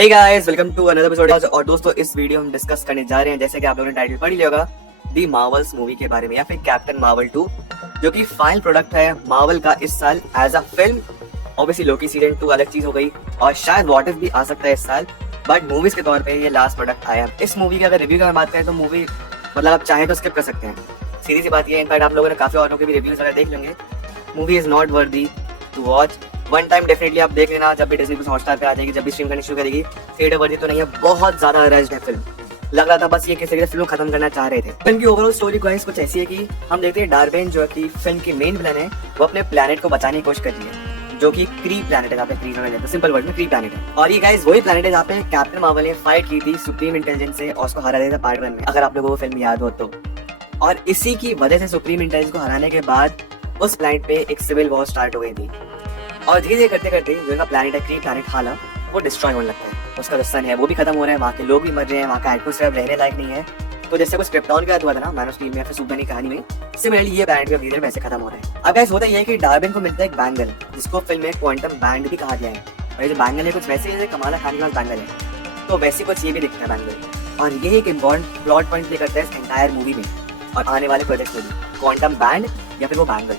Hey guys, welcome to another episode. और दोस्तों, इस वीडियो में हम डिस्कस करने जा रहे हैं, जैसे कि आप लोगों ने टाइटल पढ़ लिया होगा, दी मार्वल्स मूवी के बारे में या फिर कैप्टन मार्वल 2, जो कि फाइनल प्रोडक्ट है मार्वल का इस साल एज अ फिल्म। ऑब्वियसली लोकी सीजन 2 अलग चीज हो गई और शायद व्हाट इफ भी आ सकता है इस साल, बट मूवीज के तौर पे ये लास्ट प्रोडक्ट आया। इस मूवी की अगर रिव्यू की बात करें तो मूवी मतलब आप चाहें तो स्किप कर सकते हैं, सीधी सी बात ये है। इनफैक्ट आप लोगों ने काफी औरों के भी रिव्यूज अगर देख लेंगे, movie is not worthy to watch. One time definitely आप देख लेना, जब भी डिज्नी प्लस हॉटस्टार पे आ जाएगी, जब भी स्ट्रीम करनी शुरू करेगी। थिएटर वर्दी तो नहीं है, बहुत ज्यादा रश्ड है फिल्म। लग रहा था बस ये किसी फिल्म खत्म करना चाह रहे थे। फिल्म की ओवरऑल स्टोरी गाइस कुछ ऐसी है कि हम देखते हैं डार्बेन जो कि फिल्म की मेन विलन है, वो अपने प्लेनेट को बचाने की कोशिश कर रही है, जो कि क्री प्लेनेट है, जहाँ पे क्री कहा जाता है, सिंपल वर्ड में क्री प्लेनेट है। और ये गाइस वही प्लेनेट है जहाँ पे कैप्टन मार्वल ने फाइट की थी सुप्रीम इंटेलिजेंस से और उसको हरा दिया था पार्ट 1 में, अगर आप लोगों को वो फिल्म याद हो तो। और इसी की वजह से सुप्रीम इंटेलिजेंस को हराने के बाद उस प्लेनेट पे एक सिविल वॉर स्टार्ट हो गई थी। और धीरे धीरे करते करते जो इनका प्लेनेट है, क्री प्लेनेट हाला, वो डिस्ट्रॉय होने लगता है। उसका जो सन है वो भी खत्म हो रहा है, वहाँ के लोग भी मर रहे हैं, वहाँ का एटमॉस्फेयर रहने लायक नहीं है। तो जैसे कुछ क्रिप्टॉन का हुआ था ना मैन ऑफ स्टील में या फिर सुपरमैन की कहानी में, सिमिलरली ये प्लेनेट भी धीरे धीरे वैसे खत्म हो रहा है। अब गाइस होता ये है कि डार्बिन को मिलता है एक बैंगल, जिसको फिल्म में क्वांटम बैंड भी कहा गया है। और ये जो बैंगल है कुछ वैसे जैसे कमाला खान के पास बैंगल है, तो वैसे कुछ ये भी दिखता है बैंगल। और ये एक इम्पोर्टेंट प्लॉट पॉइंट प्ले करता है इस एंटायर मूवी में और आने वाले प्रोजेक्ट में भी, क्वांटम बैंड या फिर वो बैंगल।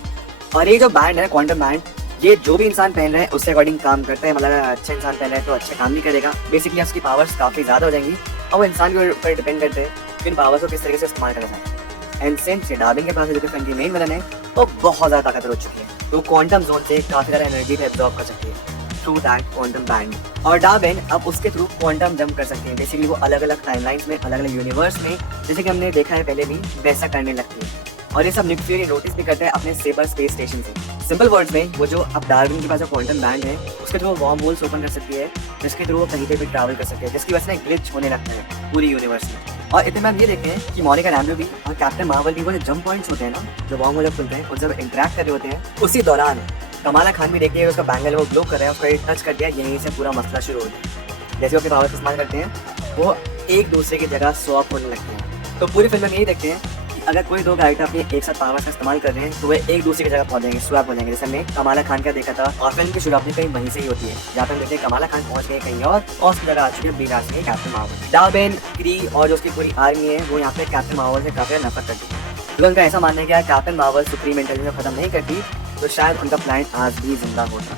और ये जो बैंड है क्वांटम बैंड, ये जो भी इंसान पहन रहा है उसके अकॉर्डिंग काम करता है। मतलब अच्छा इंसान पहन रहा है तो अच्छे काम भी करेगा। बेसिकली उसकी पावर्स काफी ज्यादा हो जाएंगी और वो इंसान के ऊपर डिपेंड करते हैं इन पावर्स को किस तरीके से इस्तेमाल करना है। एंड सिंस डार्बिन के पास जो कि फिल्म की मेन विलन है, वो बहुत ज्यादा ताकतवर हो चुकी है, तो क्वांटम जोन से काफी ज्यादा एनर्जी भी एब्जॉर्ब कर सकती है थ्रू दैट क्वांटम बैंड। और डार्बिन अब उसके थ्रू क्वांटम जंप कर सकते हैं। बेसिकली वो अलग अलग टाइमलाइंस में, अलग अलग यूनिवर्स में, जैसे कि हमने देखा है पहले भी, वैसा करने लगती है। और ये सब निक फ्यूरी नोटिस भी करते हैं अपने सेबर स्पेस स्टेशन से। सिंपल वर्ड्स में, वो जो अब डार्बिन के पास जो क्वांटम बैंड है, उसके थ्रू वार्म होल्स ओपन कर सकती है, जिसके थ्रू वो कहीं पे भी ट्रैवल कर सकती है, जिसकी वजह से ग्लिच होने लगता है पूरी यूनिवर्स में। और इतने में हम ये देखते हैं कि मोनिका रैम्बो भी और कैप्टन मार्वल भी वो जो जंप पॉइंट्स होते हैं ना, जो वार्म होल खुलते हैं और जब इंटरेक्ट कर रहे होते हैं, उसी दौरान कमाला खान भी देखती है उसका बैंगल वो ग्लो कर रहा है, उसका टच कर दिया, यहीं से पूरा मसला शुरू होता है। जैसे वो अपने पावर इस्तेमाल करते हैं, वो एक दूसरे की जगह स्वैप होने लगते हैं। तो पूरी फिल्म में यही देखते हैं, अगर कोई दो कैरेक्टर अपने एक साथ पावर्स का इस्तेमाल कर रहे हैं तो वे एक दूसरे की जगह पहुंच जाएंगे, स्वैप हो जाएंगे। जैसे हमने कमाला खान का देखा था, और फिल्म की शुरुआत भी कहीं वहीं से ही होती है, जहाँ पे हम देखते हैं कमाला खान पहुंच गए कहीं और उसकी जगह आ चुकी है बिना से कैप्टन मार्वल। डार्बिन, क्री और जो उसकी पूरी आर्मी है, वो यहाँ पे कैप्टन मार्वल से काफी नफरत करती है, क्योंकि उनका ऐसा मानना है कि कैप्टन मार्वल सुप्रीम इंटेलिजेंस खत्म नहीं करती तो शायद उनका प्लान आज भी जिंदा होता।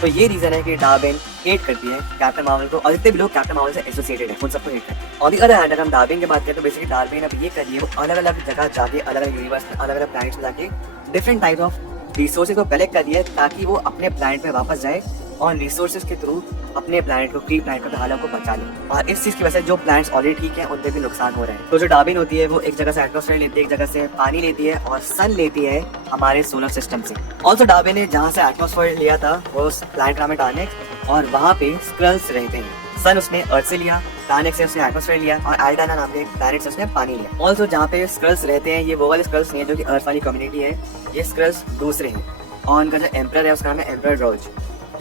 तो ये रीजन है कि डार्बिन हेट करती है कैप्टन मार्वल को, और जितने भी लोग कैप्टन मार्वल से एसोसिएटेड है उन सबको हेट करती है। और दी अदर हैंड अगर हम डार्बिन की बात करें तो बेसिकली डार्बिन अब ये कर रही है, वो अलग अलग जगह जाके, अलग अलग यूनिवर्स में, अलग अलग प्लैनेट्स में जाके डिफरेंट टाइप ऑफ रिसोर्सेज को कलेक्ट कर रही है, ताकि वो अपने प्लैनेट पे वापस जाए और रिसोर्सेज के थ्रू अपने प्लैनेट को, क्री प्लैनेट को हालात को बचा ले। और इस चीज की वजह से जो प्लैनेट्स ऑलरेडी ठीक है उन पे भी नुकसान हो रहा है। तो जो डार्बिन होती है वो एक जगह से एटमॉस्फेयर लेती है, एक जगह से पानी लेती है और सन लेती है हमारे सोलर सिस्टम से। ऑल्सो डार्बिन ने जहाँ से एटमॉस्फेयर लिया था वो प्लैनेट नाम है टार्नेक्स, और वहाँ पे स्क्रल्स रहते हैं। सन उसने अर्थ से लिया, टार्नेक्स से उसने एटमॉस्फेयर लिया, और आल्डाना नाम के प्लैनेट से उसने पानी लिया। ऑल्सो जहाँ पे स्क्रल्स रहते हैं, ये वो वाले स्क्रल्स नहीं है जो कि अर्थ वाली कम्युनिटी है, ये स्क्रल्स दूसरे हैं। और उनका जो एम्परर है उसका नाम है एम्परर रोज,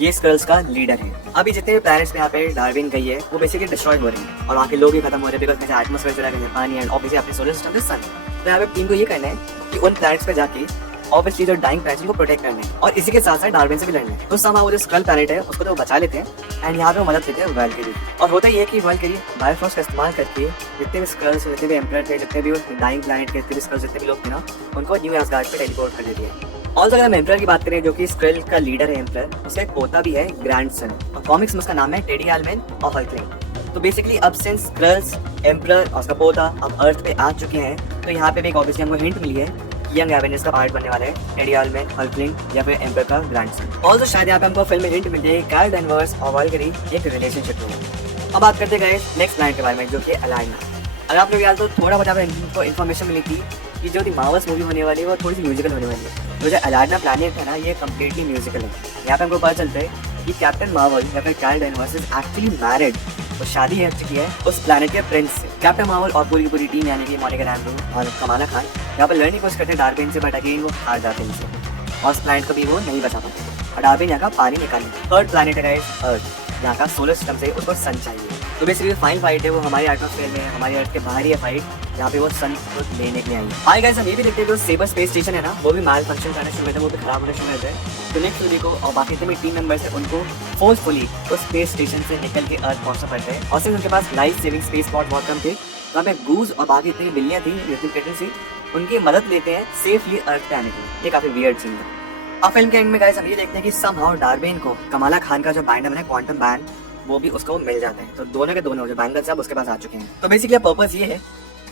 ये स्क्रल्स का लीडर है। अभी जितने भी प्लैनेट्स में यहाँ पे डार्बिन गई है वो बेसिकली डिस्ट्रॉय हो रहे हैं और वहाँ के लोग भी खत्म हो रहे हैं, बिकॉज जैसे एटमॉस्फेयर चला गया, पानी एंड ऑब्वियसली अपने सोलर सिस्टम से सन। तो यहाँ पे टीम को ये करना है कि उन प्लैनेट्स पे जाके ऑब्वियसली जो डाइंग प्लैनेट्स को प्रोटेक्ट करना है, और इसी के साथ साथ डार्बिन से भी लड़ना है। तो समा वो जो स्क्रल प्लैनेट है उसको तो बचा लेते हैं एंड यहाँ पे वो मदद देते हैं वैल्किरी। और होता ये है कि वैल्किरी बायोफॉर्स का इस्तेमाल करके जितने भी स्क्रल्स, जितने भी एम्परर थे, जितने भी डाइंग प्लैनेट के जितने भी स्क्रल्स, जितने भी लोग थे ना, उनको न्यू एसगार्ड पे टेलीपोर्ट कर देती है। ऑल्सो अगर हम एम्परर की बात करें, जो कि स्क्रल का लीडर है एम्परर, उसका एक पोता भी है ग्रैंडसन, और कॉमिक्स में उसका नाम है टेडी एलमैन और हल्कलिंग। तो बेसिकली अब सिंस स्क्रल्स, एम्परर और उसका पोता अब अर्थ पे आ चुके हैं, तो यहाँ पे भी एक ऑब्वियसली हमको हिंट मिली है कि यंग एवेंजर्स का पार्ट बनने वाला है टेडी एलमैन, हल्कलिंग या फिर एम्परर का ग्रैंडसन। ऑल्सो शायद यहाँ पे हमको फिल्म में हिंट मिलती है कार्ल डेनवर्स और वैल्किरी एक रिलेशनशिप में। अब बात करते गए नेक्स्ट प्लैनेट के बारे में, जो कि एलाइना। अगर आप लोग याद तो थोड़ा बहुत इनको इन्फॉर्मेशन मिली थी कि जो मार्वल्स मूवी होने वाली है वो थोड़ी सी म्यूजिकल होने वाली है। तो जो एलाइना प्लैनेट है ना, ये कम्प्लीटली म्यूजिकल है। यहाँ पे हमको पता चलता है कि कैप्टन मार्वल या फिर Carol Danvers is actually married, वो शादी है चुकी है उस प्लैनेट के प्रिंस से। कैप्टन मार्वल और पूरी पूरी टीम यानी कि मोनिका रैम्बो और कमाला खान यहाँ पर लड़ने की कोशिश करते हैं डार्बिन से, बट अगेन वो हार जाते हैं इनसे और उस प्लैनेट को भी वो नहीं बचा पाते और डार्बिन यहाँ का पानी निकाले। थर्ड प्लैनेट है अर्थ, यहाँ का सोलर सिस्टम से उसको सन चाहिए। तो बेसिकली फाइनल फाइट है वो हमारे एटमॉस्फेयर में, हमारी अर्थ के बाहर ही है फाइट, यहाँ पे वो सन को लेने के लिए आई। हाय गाइस, हम ये भी देखते हैं जो सेबर स्पेस स्टेशन है ना, वो भी माल फंक्शन करना शुरू हुआ था, वो भी खराब होना शुरू हुआ है। तो निक फ्यूरी को और बाकी जितने टीम मेंबर्स हैं उनको फोर्सफुली तो स्पेस स्टेशन से निकल के अर्थ पहुंचना पड़ता है। और सिर्फ उनके पास लाइफ सेविंग स्पेस पॉड बहुत कम थे, वहाँ पे गूज और बाकी इतनी बिल्लियाँ थी जितनी थी, उनकी मदद लेते हैं सेफली अर्थ पे आने के लिए। ये काफी वियर्ड सीन था। अब फिल्म के एंड में गाइस हम ये देखते हैं कि समहाउ डार्बेन को कमाला खान का जो बैंड है क्वांटम बैंड, वो भी उसको मिल जाते हैं। तो दोनों के दोनों जो बैंगल्स है उसके पास आ चुके हैं। तो बेसिकली पर्पस ये है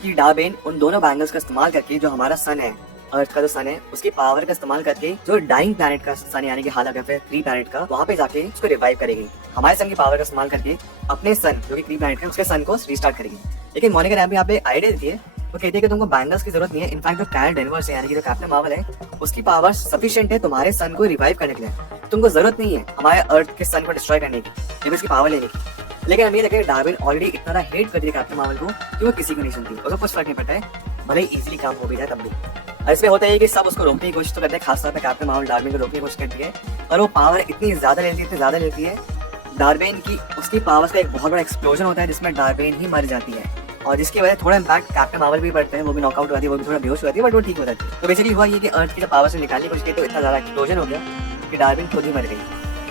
कि डार्बेन उन दोनों बैंगल्स का इस्तेमाल करके जो हमारा सन है, अर्थ का जो सन है, उसकी पावर का इस्तेमाल करके जो डाइंग प्लैनेट का सन यानी कि हालांकि फिर क्री प्लैनेट का, वहाँ पे जाके उसको रिवाइव करेगी। हमारे सन की पावर का इस्तेमाल करके अपने सन जो कि क्री प्लैनेट है उसके सन को रिस्टार्ट करेगी। लेकिन मोनिका रैम्बो यहाँ पे आइडिया देती है, वो कहती है कि तुमको बैंगल्स की जरूरत नहीं है। इनफैक्ट जो कैरेल डेनवर्स है यानी कि जो कैप्टन मार्वल है, उसकी पावर सफिशिएंट है तुम्हारे सन को रिवाइव करने के लिए। तुमको जरूरत नहीं है हमारे अर्थ के सन को डिस्ट्रॉय करने की, लेकिन उसकी पावर लेने की। लेकिन हम ये देखें डार्विन ऑलरेडी इतना हेट कर दिया कैप्टन मार्वल को कि वो किसी को नहीं सुनती, उसको कुछ फर्क नहीं पड़ता है, भले ही इजीली काम हो भी जाए तब भी। और इसमें होता है कि सब उसको रोकने की कोशिश तो करते हैं, खासतौर पर कैप्टन मार्वल डार्विन को रोकने की कोशिश करती है, और वो पावर इतनी ज्यादा लेती है डार्विन की, उसकी पावर का एक बहुत बड़ा एक्सप्लोजन होता है जिसमें डार्विन ही मर जाती है। और जिसकी वजह थोड़ा इम्पैक्ट कैप्टन मार्वल भी पड़ते हैं, वो भी नॉकआउट हो जाती है, वो भी थोड़ा बेहोश हो जाती है, बट वो ठीक हो जाती है। तो बेसिकली हुआ ये कि अर्थ की जब पावर से निकालने की कोशिश की तो इतना ज्यादा एक्सप्लोजन हो गया कि डार्विन खुद ही मर गई।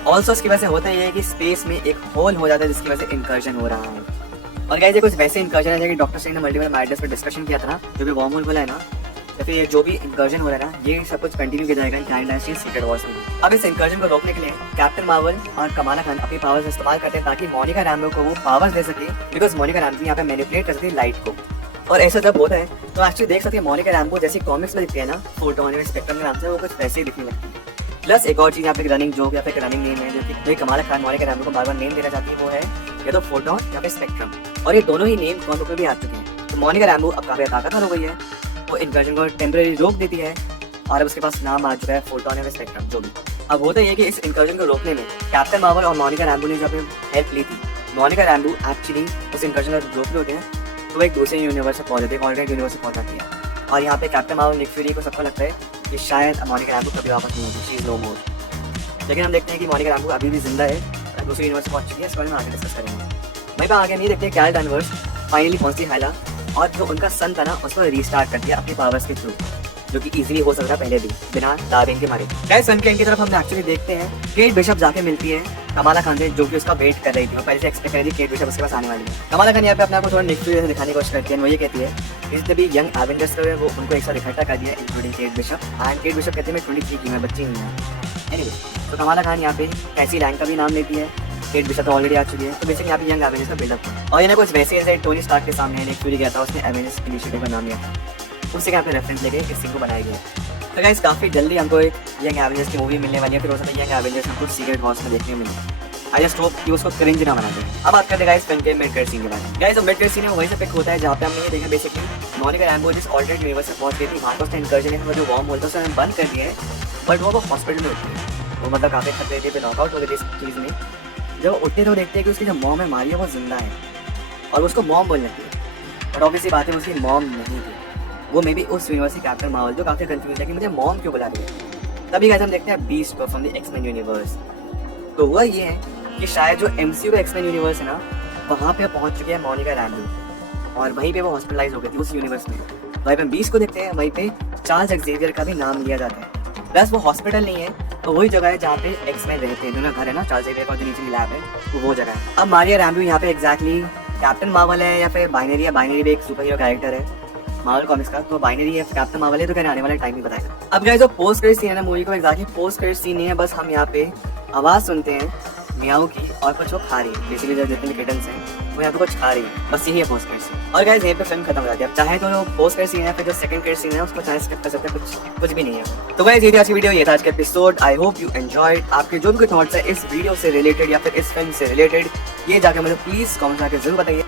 ऑल्सो इसकी वजह से होता है कि स्पेस में एक होल हो जाता है जिसकी वजह से इंकर्जन हो रहा है। और गाइस ये कुछ वैसे इंकर्जन है कि डॉक्टर स्ट्रेंज ने मल्टीवर्स मैडनेस पे डिस्कशन किया था ना, जो भी वर्म होल बोला है ना, या फिर ये जो भी इंकर्जन हो रहा है ना, ये सब कुछ कंटिन्यू किया जाएगा काइंड डायनेस्टी सीक्रेट वॉर्स में। अब इस इंकर्जन को रोकने के लिए कैप्टन मार्वल और कमाला खान अपनी पावर्स इस्तेमाल करते हैं ताकि मोनिका रैम्बो को वो पावर्स दे सके, बिकॉज मोनिका रैम्बो यहाँ पे मैनिपुलेट कर सकती है लाइट को। और ऐसा जब होता है तो एक्चुअली देख सकते हैं मोनिका रैम्बो जैसी कॉमिक्स में दिखती है ना, फोटोन और स्पेक्ट्रम के नाम से, वो कुछ वैसे ही दिखने लगती है। प्लस एक और चीज यहाँ पे रनिंग जोक या फिर रनिंग नेम है जो कि कमाला खान मोनिका रैम्बो को बार-बार नेम देना चाहती है, वो है या तो फोटोन या फिर स्पेक्ट्रम। और ये दोनों ही नेम कॉमिक में भी आ चुके हैं। तो मोनिका रैम्बो अब काफी ताकतवर हो गई है, वो इंकर्जन को टेम्परेरी रोक देती है, और अब उसके पास नाम आ चुका है फोटोन या स्पेक्ट्रम जो भी। अब होता है कि इस इंकर्जन को रोकने में कैप्टन मार्वल और मोनिका रैम्बो ने जब हेल्प ली थी, मोनिका रैम्बो एक्चुअली उस इंकर्जन को रोक होते हैं तो एक दूसरे यूनिवर्स से पहुंच जाती है, ऑल्टरनेट यूनिवर्स से पहुंच जाती है। और यहाँ पे कैप्टन मार्वल, निक फ्यूरी को सबको लगता है कि शायद मोनिका रैम्बो कभी वापस नहीं होगी, शी इज नो मोर। लेकिन हम देखते हैं कि मोनिका रैम्बो अभी भी जिंदा है, दूसरे यूनिवर्स से पहुंच चुकी है। इस बारे में आगे डिस्कस करेंगे। वहीं पर आगे नहीं देखते हैं कैरेल डेनवर्स फाइनली पहुंचती है हाइला, और जो उनका सन था ना उसको रिस्टार्ट कर दिया अपनी पावर्स के थ्रू, जो कि इजीली हो सकता पहले भी बिना डार्विन के मारे। गाइस सन के एंड की तरफ हम एक्चुअली देखते हैं केट बिशप जाके मिलती है कमाला खान से, जो कि उसका वेट कर रही थी। वो पहले से एक्सपेक्ट कर रही थी केट बिशप उसके पास आने वाली है। कमाला खान यहाँ पे अपने आप को थोड़ा निक फ्यूरी जैसे दिखाने की कोशिश करती है। वो ये कहती है जितने भी यंग एवेंजर्स थे वो उनको एक साथ इकट्ठा कर दिया, including Kate Bishop. And Kate Bishop कहते हैं मैं 23 की मैं बच्ची नहीं है। एनीवे तो कमाला खान यहाँ पे ऐसी रैंक का भी नाम लेती है, केट बिशप तो ऑलरेडी आ चुकी है। तो बेसिकली यहाँ पे यंग एवेंजर्स का बिल्डअप था। और ये कुछ वैसे जैसे टोनी स्टार्क के सामने निक फ्यूरी गया था, उसने एवेंजर्स इनिशिएटिव का नाम लिया, उससे यहाँ पे रेफरेंस लेके इस सीन को बनाया गया। तो गाइस काफी जल्दी हमको एक यंग एवेंजर्स की मूवी मिलने वाली है, फिर हो सकता है यंग एवेंजर्स हमको सीक्रेट वॉर्स में देखने को मिले। आई जस्ट होप कि उसको क्रिंज ना बना दे। अब बात करते हैं गाइस फिल्म के मिड क्रेडिट सीन के बारे में। गाइस मिड क्रेडिट सीन में वही से पिक होता है जहाँ पे हमने ये देखा बेसिकली मोनिका रैम्बो जिस ऑल्टरनेट यूनिवर्स से पहुंच गई थी, वहाँ पर उसने इंकर्जन है जो वॉर्म होल था उसे बंद कर दिया है, बट वो हॉस्पिटल में होती है। वो मतलब काफी खतरे थे, नॉकआउट हो गई थी इस चीज़ में। जब उठते तो देखते हैं कि उसकी जो मॉम है मारी है वो जिंदा है, और उसको मॉम बोल जाती है, बट ऑब्वियसली बात है उसकी मॉम नहीं थी, वो मे बी उस यूनिवर्स की कैप्टन मार्वल, जो काफी कंफ्यूज है कि मुझे मॉम क्यों बुला रही है। तभी गाइस हम देखते हैं beast from the X Men universe. तो हुआ ये है कि शायद जो एमसीयू का एक्स-मेन यूनिवर्स है ना, वहाँ पे पहुंच चुकी है मोनिका रैम्बो, और वहीं पे वो हॉस्पिटलाइज हो गई थी उस यूनिवर्स में। वहीं पे बीस्ट को देखते हैं, वहीं पे चार्ल्स एक्सेवियर का भी नाम लिया जाता है। प्लस वो हॉस्पिटल नहीं है, तो वही जगह है जहाँ पे एक्स-मेन रहते हैं, जो घर है ना चार्ल्स एक्सेवियर का, जो नीचे लैब है वो जगह है। अब मारिया रैम्बो यहाँ पे एग्जैक्टली कैप्टन मार्वल है या फिर बाइनरी है। बाइनरी भी एक सुपर हीरो कैरेक्टर है मार्वल कॉमिक्स का, तो बाइनरी है कैप्टन मार्वल है, तो कहने आने वाला टाइम ही बताएगा। अब गाइस जो पोस्ट क्रेडिट सीन है ना मूवी को, एग्जैक्टली पोस्ट क्रेडिट सीन नहीं है, बस हम यहाँ पे आवाज सुनते हैं मियाओ की, और कुछ वो खा रही है। बेसिकली जो जितने किटन्स हैं वो यहाँ पे कुछ खा रही है, बस यही है पोस्ट क्रेडिट सीन। और गाइस यहीं पे फिल्म खत्म हो जाती है। चाहे तो जो पोस्ट क्रेडिट सीन है, फिर जो सेकंड क्रेडिट सीन है उसको चाहे स्किप कर सकते हैं, कुछ भी नहीं है। तो गाइस ये थी आज की वीडियो, ये था आज का episode. I hope you enjoyed. आपके जो भी थॉट्स है इस वीडियो से रिलेटेड या फिर इस फिल्म से रिलेटेड, ये जाकर मुझे प्लीज कमेंट करके जरूर बताइए।